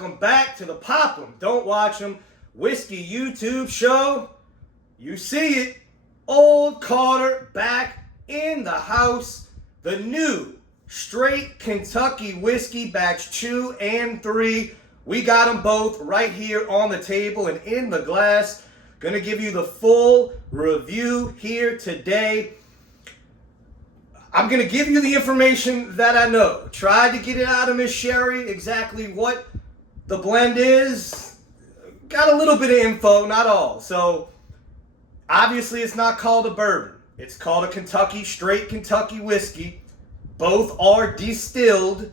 welcome back to the Pop 'em, Don't Watch 'em Whiskey YouTube show. You see it, Old Carter back in the house. The new straight Kentucky whiskey batch 2 and 3. We got them both right here on the table and in the glass. Gonna give you the full review here today. I'm going to give you the information that I know. Tried to get it out of Miss Sherry, exactly what the blend is. Got a little bit of info, not all. So, obviously it's not called a bourbon. It's called a Kentucky, straight Kentucky whiskey. Both are distilled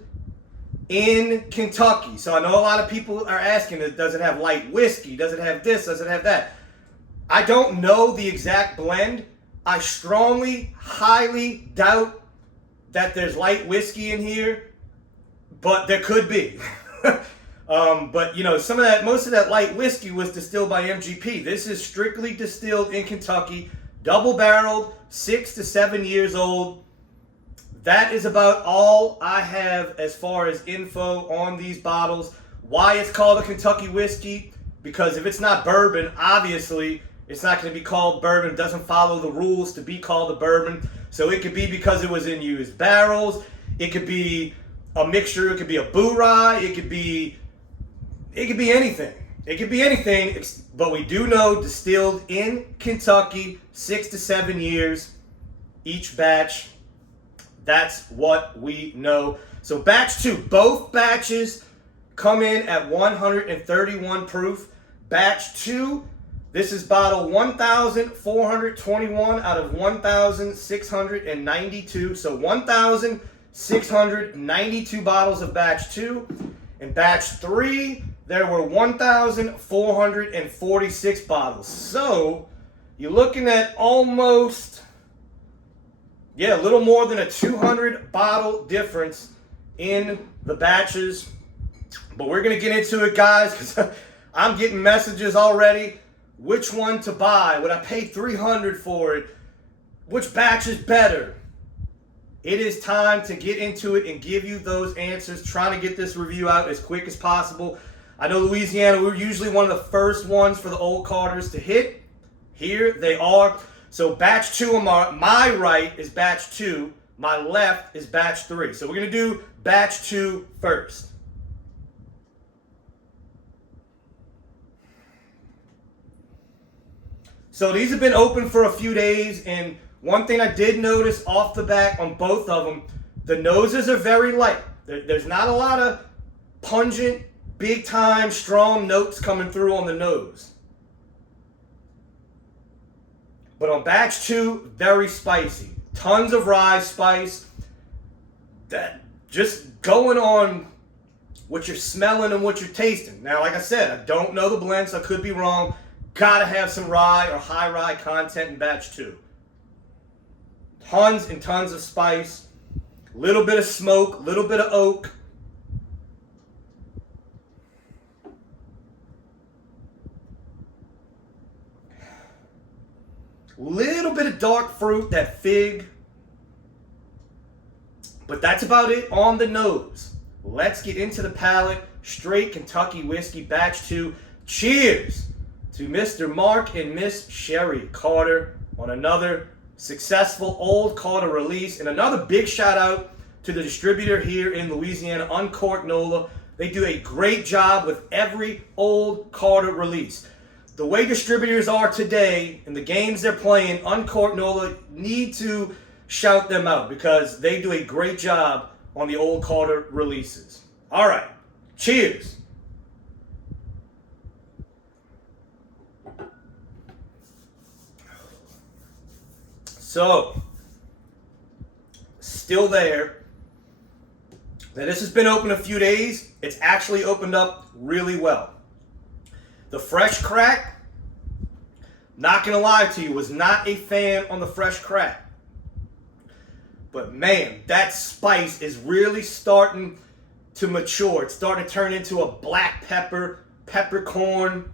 in Kentucky. So I know a lot of people are asking, does it have light whiskey? Does it have this? Does it have that? I don't know the exact blend. I strongly, highly doubt that there's light whiskey in here, but there could be. But you know, most of that light whiskey was distilled by MGP. This is strictly distilled in Kentucky, double barreled, 6 to 7 years old. That is about all I have as far as info on these bottles. Why it's called a Kentucky whiskey? Because if it's not bourbon, obviously it's not going to be called bourbon. It doesn't follow the rules to be called a bourbon. So it could be because it was in used barrels. It could be a mixture. It could be a boo-rye. It could be anything. It could be anything. But we do know distilled in Kentucky, 6 to 7 years each batch. That's what we know. So batch 2, both batches come in at 131 proof. Batch 2, this is bottle 1,421 out of 1,692. So 1,692 bottles of batch 2. In batch 3, there were 1,446 bottles. So you're looking at almost, a little more than a 200 bottle difference in the batches. But we're going to get into it, guys, because I'm getting messages already. Which one to buy? Would I pay $300 for it? Which batch is better? It is time to get into it and give you those answers. Trying to get this review out as quick as possible. I know Louisiana, we're usually one of the first ones for the Old Carters to hit. Here they are. So batch 2 on my right is batch 2. My left is batch 3. So we're going to do batch 2 first. So these have been open for a few days, and one thing I did notice off the back on both of them, the noses are very light. There's not a lot of pungent, big-time, strong notes coming through on the nose. But on batch 2, very spicy. Tons of rye spice. That just going on what you're smelling and what you're tasting. Now, like I said, I don't know the blend, so I could be wrong. Gotta have some rye or high rye content in batch 2. Tons and tons of spice. Little bit of smoke, little bit of oak. Little bit of dark fruit, that fig. But that's about it on the nose. Let's get into the palate. Straight Kentucky whiskey, batch 2. Cheers to Mr. Mark and Miss Sherry Carter on another successful Old Carter release. And another big shout out to the distributor here in Louisiana, Uncorked NOLA. They do a great job with every Old Carter release. The way distributors are today and the games they're playing, Uncorked NOLA need to shout them out because they do a great job on the Old Carter releases. All right, cheers. So, still there. Now, this has been open a few days. It's actually opened up really well. The fresh crack, not going to lie to you, was not a fan on the fresh crack. But man, that spice is really starting to mature. It's starting to turn into a black pepper, peppercorn.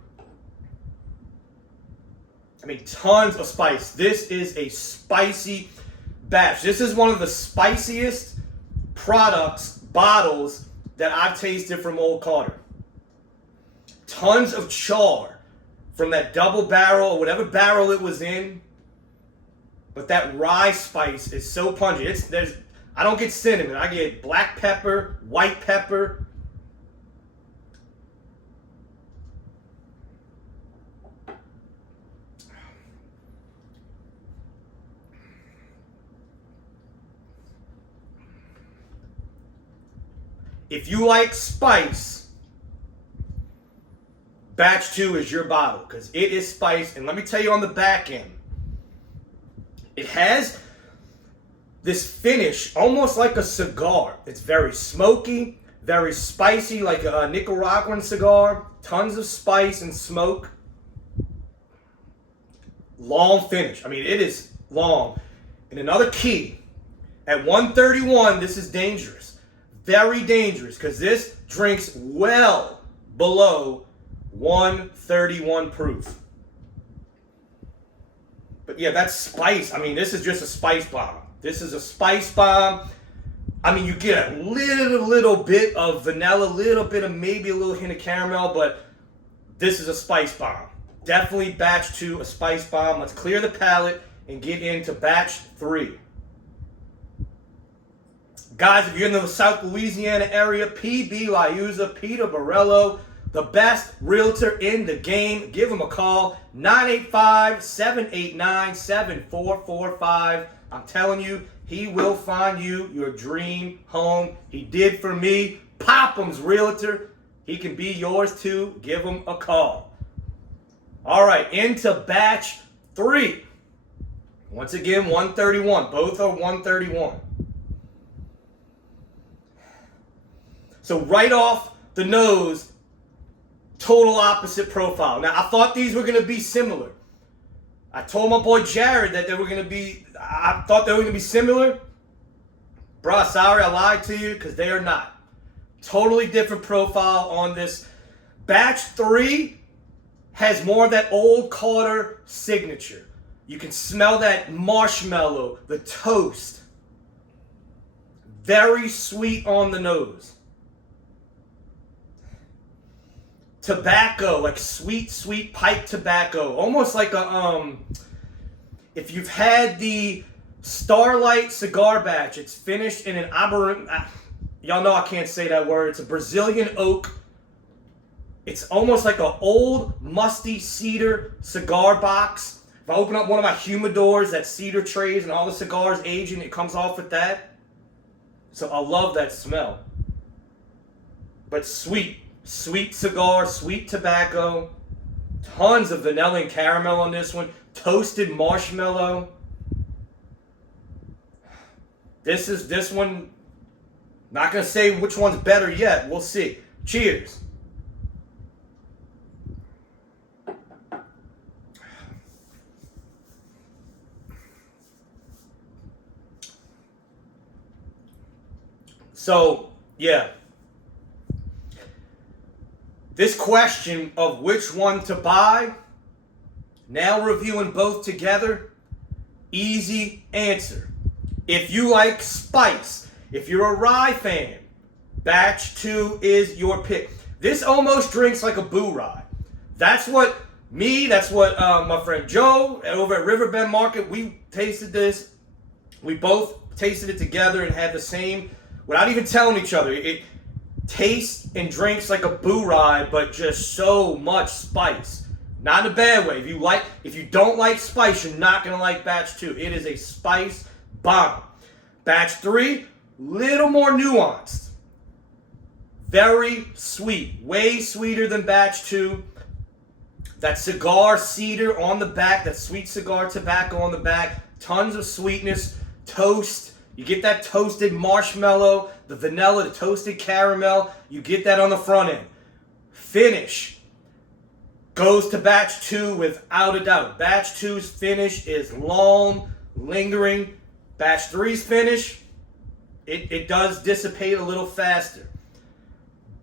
I mean, tons of spice. This is a spicy batch. This is one of the spiciest bottles that I've tasted from Old Carter. tons of char from that double barrel or whatever barrel it was in. But that rye spice is so pungent. I don't get cinnamon. I get black pepper, white pepper. If you like spice, batch 2 is your bottle because it is spice. And let me tell you on the back end, it has this finish almost like a cigar. It's very smoky, very spicy, like a Nicaraguan cigar. Tons of spice and smoke. Long finish. I mean, it is long. And another key, at 131, this is dangerous. Very dangerous because this drinks well below 131 proof. But yeah, that's spice. I mean, this is just a spice bomb. This is a spice bomb. I mean, you get a little bit of vanilla, little bit of maybe a little hint of caramel, but this is a spice bomb. Definitely batch 2, a spice bomb. Let's clear the palate and get into batch 3. Guys, if you're in the South Louisiana area, PB Liuza, Peter Borello, the best realtor in the game. Give him a call, 985-789-7445. I'm telling you, he will find you your dream home. He did for me. Popham's realtor. He can be yours too. Give him a call. All right, into batch 3. Once again, 131. Both are 131. So right off the nose, total opposite profile. Now, I thought these were going to be similar. I told my boy Jared that I thought they were going to be similar. Bruh, sorry I lied to you because they are not. Totally different profile on this. Batch 3 has more of that Old Carter signature. You can smell that marshmallow, the toast. Very sweet on the nose. Tobacco, like sweet pipe tobacco. Almost like if you've had the Starlight cigar batch, it's finished in an y'all know I can't say that word. It's a Brazilian oak. It's almost like an old musty cedar cigar box. If I open up one of my humidors, that cedar trays and all the cigars aging, it comes off with that. So I love that smell. But sweet cigar, sweet tobacco, tons of vanilla and caramel on this one, toasted marshmallow. This one, not gonna say which one's better yet, we'll see. Cheers. So, yeah. This question of which one to buy, now reviewing both together, easy answer. If you like spice, if you're a rye fan, batch 2 is your pick. This almost drinks like a boo rye. That's what my friend Joe over at Riverbend Market, we tasted this. We both tasted it together and had the same, without even telling each other. It tastes and drinks like a boo rye, but just so much spice. Not in a bad way. If you don't like spice, you're not gonna like batch 2. It is a spice bomb. Batch 3, little more nuanced. Very sweet. Way sweeter than batch 2. That cigar cedar on the back, that sweet cigar tobacco on the back, tons of sweetness, toast. You get that toasted marshmallow, the vanilla, the toasted caramel. You get that on the front end. Finish goes to batch 2 without a doubt. Batch 2's finish is long, lingering. Batch 3's finish, it does dissipate a little faster.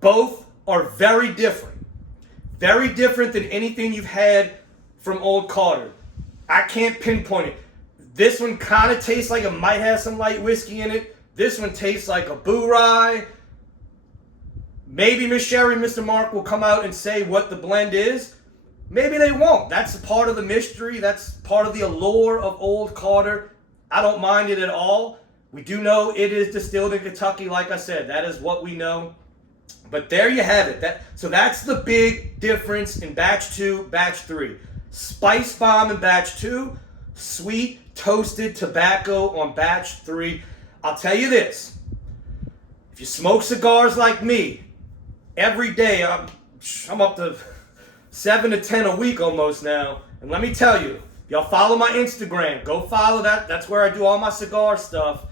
Both are very different. Very different than anything you've had from Old Carter. I can't pinpoint it. This one kind of tastes like it might have some light whiskey in it. This one tastes like a boo rye. Maybe Miss Sherry and Mr. Mark will come out and say what the blend is. Maybe they won't. That's part of the mystery. That's part of the allure of Old Carter. I don't mind it at all. We do know it is distilled in Kentucky, like I said. That is what we know. But there you have it. So that's the big difference in batch 2, batch 3. Spice Bomb in batch 2, sweet toasted tobacco on batch 3. I'll tell you this. If you smoke cigars like me, every day I'm up to 7 to 10 a week almost now. And let me tell you, y'all follow my Instagram. Go follow that. That's where I do all my cigar stuff.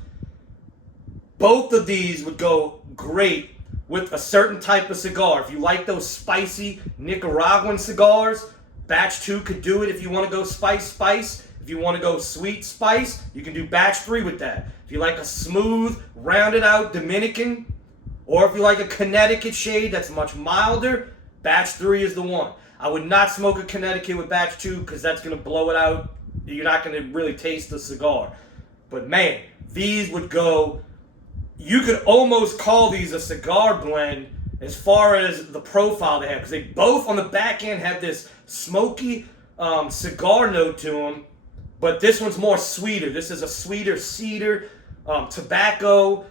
Both of these would go great with a certain type of cigar. If you like those spicy Nicaraguan cigars, batch 2 could do it. If you want to go spice. If you want to go sweet spice, you can do batch 3 with that. If you like a smooth, rounded out Dominican, or if you like a Connecticut shade that's much milder, batch 3 is the one. I would not smoke a Connecticut with batch 2 because that's going to blow it out. You're not going to really taste the cigar. But man, these would go. You could almost call these a cigar blend as far as the profile they have, because they both on the back end have this smoky cigar note to them, but this one's more sweeter. This is a sweeter cedar tobacco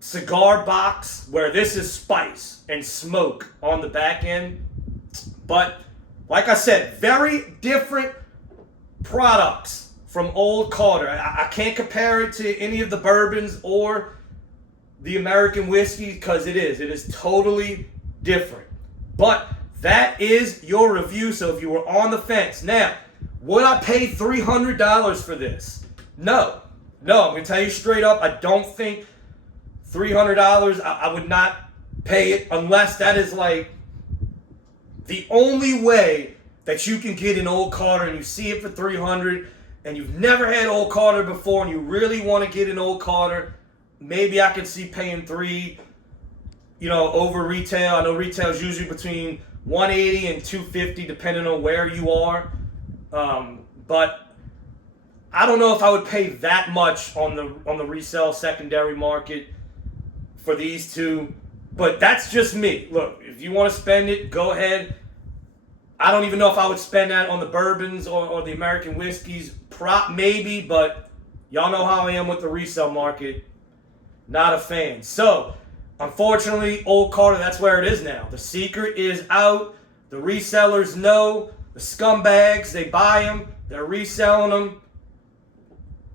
cigar box, where this is spice and smoke on the back end. But like I said, very different products from Old Carter. I can't compare it to any of the bourbons or the American whiskey, because it is totally different. But that is your review. So if you were on the fence, now, would I pay $300 for this? No, I'm going to tell you straight up, I don't think $300, I would not pay it unless that is like the only way that you can get an Old Carter and you see it for $300 and you've never had Old Carter before and you really want to get an Old Carter. Maybe I could see paying $300, over retail. I know retail is usually between $180 and $250 depending on where you are. But I don't know if I would pay that much on the resale secondary market for these two. But that's just me. Look, if you want to spend it, go ahead. I don't even know if I would spend that on the bourbons or the American whiskeys. Maybe, but y'all know how I am with the resale market. Not a fan. So, unfortunately, Old Carter, that's where it is now. The secret is out. The resellers know. The scumbags, they buy them. They're reselling them.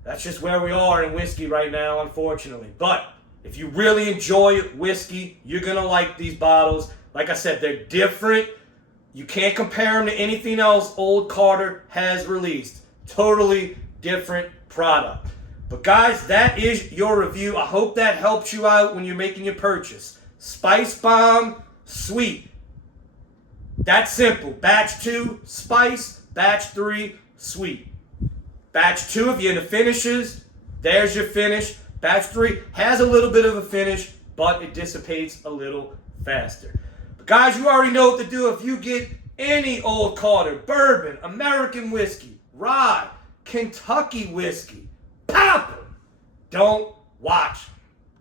That's just where we are in whiskey right now, unfortunately. But if you really enjoy whiskey, you're going to like these bottles. Like I said, they're different. You can't compare them to anything else Old Carter has released. Totally different product. But guys, that is your review. I hope that helps you out when you're making your purchase. Spice Bomb, sweet. That's simple. Batch 2, spice. Batch 3, sweet. Batch 2, if you're into finishes, there's your finish. Batch 3 has a little bit of a finish, but it dissipates a little faster. But guys, you already know what to do if you get any Old Carter, bourbon, American whiskey, rye, Kentucky whiskey. Pop 'em. Don't watch